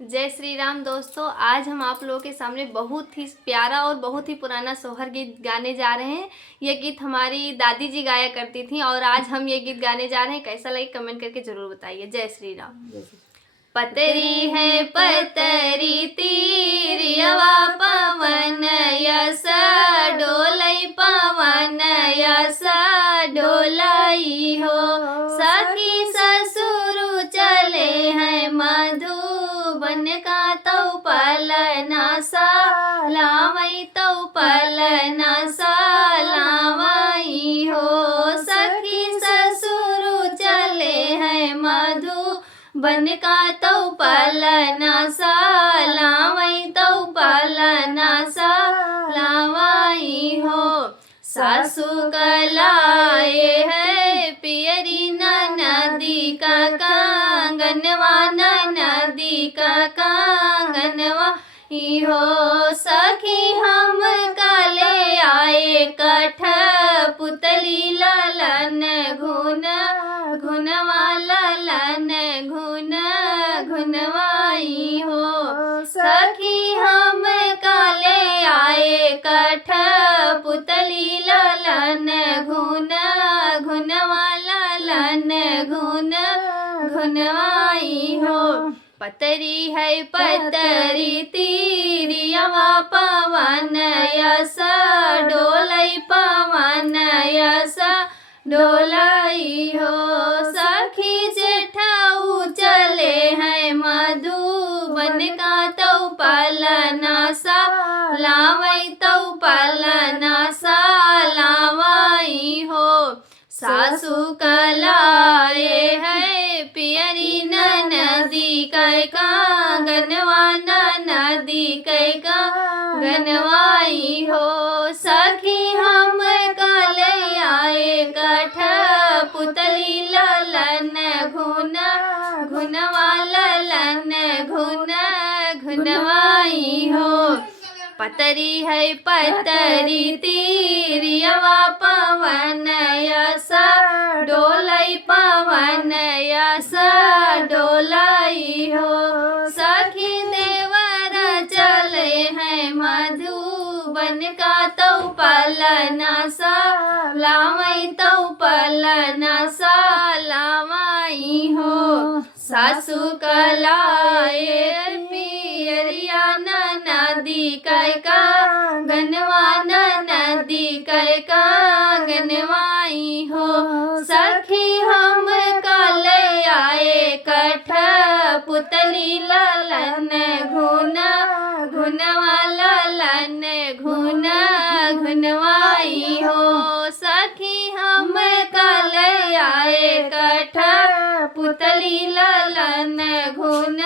जय श्री राम दोस्तों। आज हम आप लोगों के सामने बहुत ही प्यारा और बहुत ही पुराना सोहर गीत गाने जा रहे हैं। ये गीत हमारी दादी जी गाया करती थी और आज हम ये गीत गाने जा रहे हैं। कैसा लगे कमेंट करके जरूर बताइए। जय श्री राम। पतरी है पतरी तीरियवा पवन यस डोलई पवन यस डोलई हो। सखी ससुर चले हैं मधुबन का तौ पलना सा लावई तौ पलना सा लावई हो। सखी ससुर चले हैं मधुबन का तौ पलना सा लावई तौ पलना सा लावई हो। सासु कलाए है पियरी नदी का कांगनवा नदी का कांगनवा हो। सखी हम काले आए कठ पुतली ललन घुन घुनवा ललन घुन घुनवाई हो। सखी हम काले आए कठ पुतली ललन घुन घुनवा ललन घुन घुनवाई हो। पतरी है पतरी तीरियवा पवन यस डोलई पवन यस डोलई हो। सखी जेठाऊ चले हैं मधुबन का तौ पलना सा लावई तौ पलना सा लावई हो। सासु कलाए है पियरी नदी कै कांगनवा नदी कै कांगनवाई हो। सखी हम काले आए कठ पुतली ललन घुन घुनवा ललन घुन घुनवाई हो। पतरी है पतरी तीरियवा पवन यस डोलई पवन यस डोलई हो। सखी देवर चले हैं मधुबन का तौ पलना सा लावई तौ पलना सा लावई हो। सासु कलाए पियरिया नदी कै कांगनवा नदी कै कांगनवाई हो। सखी हम काले आए कठ पुतली ललन घुन घुनवा ललन घुन घुनवाई हो। सखी हम काले आए कठ पुतली ललन घुन